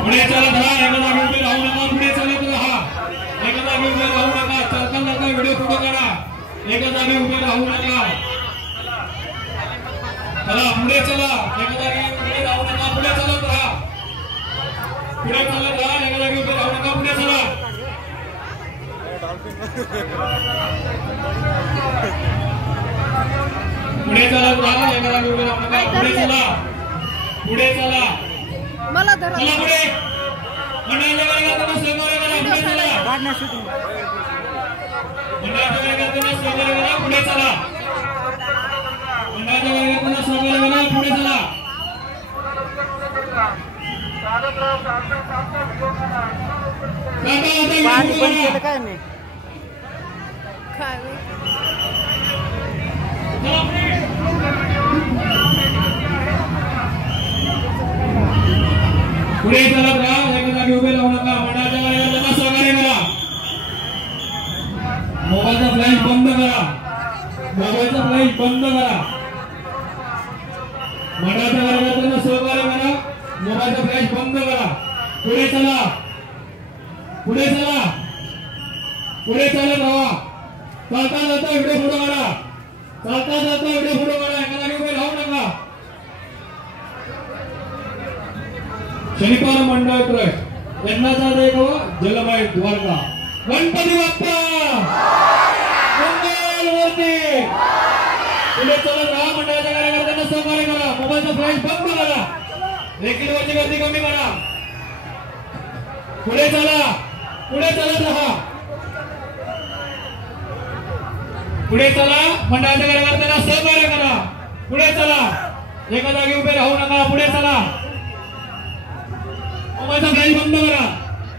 पुढे चालत राहा, एका जागी उभे राहू नका, पुढे चालत राहा, एका जागी उभे राहू नका, चालताना व्हिडिओ फोटो काढा, एका जागी उभे राहू नका, चला पुढे चला, एका जागी उभे राहू नका, पुढे चालत राहा, पुढे चालत राहा, एका जागी उभे राहू नका, पुढे चला, पुढे चालत राहा, एका जागी उभे राहू नका, पुढे चला, पुढे चला, मला धरा, चला पुढे, मंडळाच्या कार्यकर्त्यांना सहकार्य करा, पुढे चला, मंडळाच्या कार्यकर्त्यांना सहकार्य करा, पुढे चला, मंडळाच्या कार्यकर्त्यांना सहकार्य करा, पुढे चला, पाणी बंद केलं काय नाही, पुढे चालत राहा, एका जागी उभे राहू नका, मंडळाच्या कार्यकर्त्यांना सहकार्य करा, मोबाईलचा फ्लॅश बंद करा, मोबाईलचा फ्लॅश बंद करा, मंडळाच्या कार्यकर्त्यांना सहकार्य करा, मोबाईलचा फ्लॅश बंद करा, पुढे चला, पुढे चला, पुढे चालत राहा, चालता चालता व्हिडिओ फोटो काढा, चालता चालता व्हिडिओ फोटो काढा, एका जागी उभे राहू नका. शनिवार मंडळ ट्रस्ट यंदाचा देव जलमय द्वारका गणपती बाप्पा मंगलमूर्ती. पुढे चलत राहा, मंडळाच्या कार्यकर्त्यांना सहकार्य करा, मोबाईलचा फ्लॅश बंद करा, रेकॉर्डवरची गर्दी कमी करा, पुढे चला, पुढे चालत राहा, पुढे चला, मंडळाच्या कार्यकर्त्यांना सहकार्य करा, पुढे चला, एका जागी उभे राहू नका, पुढे चला, मोबाईलचा फ्लॅश बंद करा,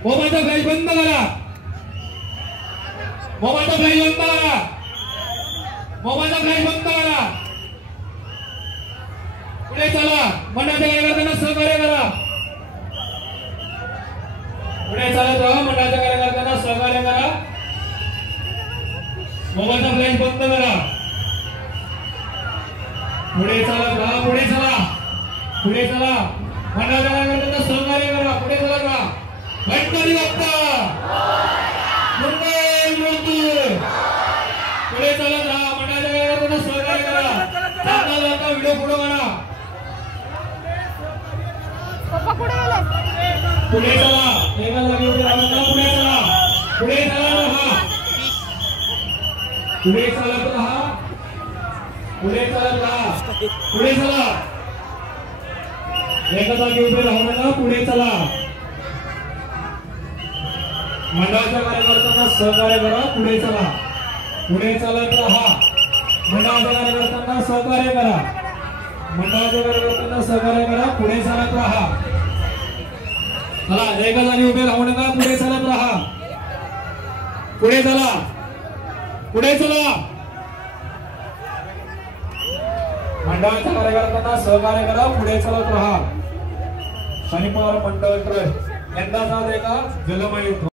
मोबाईलचा फ्लॅश बंद करा, मोबाईलचा फ्लॅश बंद करा, मोबाईलचा फ्लॅश बंद करा, पुढे चला, मंडळाच्या कार्यकर्त्यांना सहकार्य करा, पुढे चालत राहा, मंडळाच्या कार्यकर्त्यांना सहकार्य करा, मोबाईलचा फ्लॅश बंद करा, पुढे चालत राहा, पुढे चला, पुढे चला, मंडळाच्या कार्यकर्त्यांना सहकार्य करा, पुढे चालत राहा. गणपती बाप्पा मंगलमूर्ती. पुढे चालत राहा, मंडळाच्या कार्यकर्त्यांना सहकार्य करा, चालता चालता व्हिडिओ फोटो काढा, पप्पा कुठे गेले, पुढे चला, एका जागी उभे राहू नका, पुढे चला, पुढे चालत राहा, पुढे चालत राहा, पुढे चालत राहा, पुढे चला, एका जागी उभे राहू नका, पुढे चला, मंडळाच्या कार्यकर्त्यांना सहकार्य करा, पुढे चला, पुढे चालत राहा, मंडळाच्या कार्यकर्त्यांना सहकार्य करा, मंडळाच्या कार्यकर्त्यांना सहकार्य करा, पुढे चालत राहा, चला, एका जागी उभे राहू नका, पुढे चालत राहा, पुढे चला, पुढे चला, मंडळाच्या कार्यकर्त्यांना सहकार्य करा, पुढे चालत राहा. शनिवार मंडळ ट्रस्ट यंदाचा देगा जलमय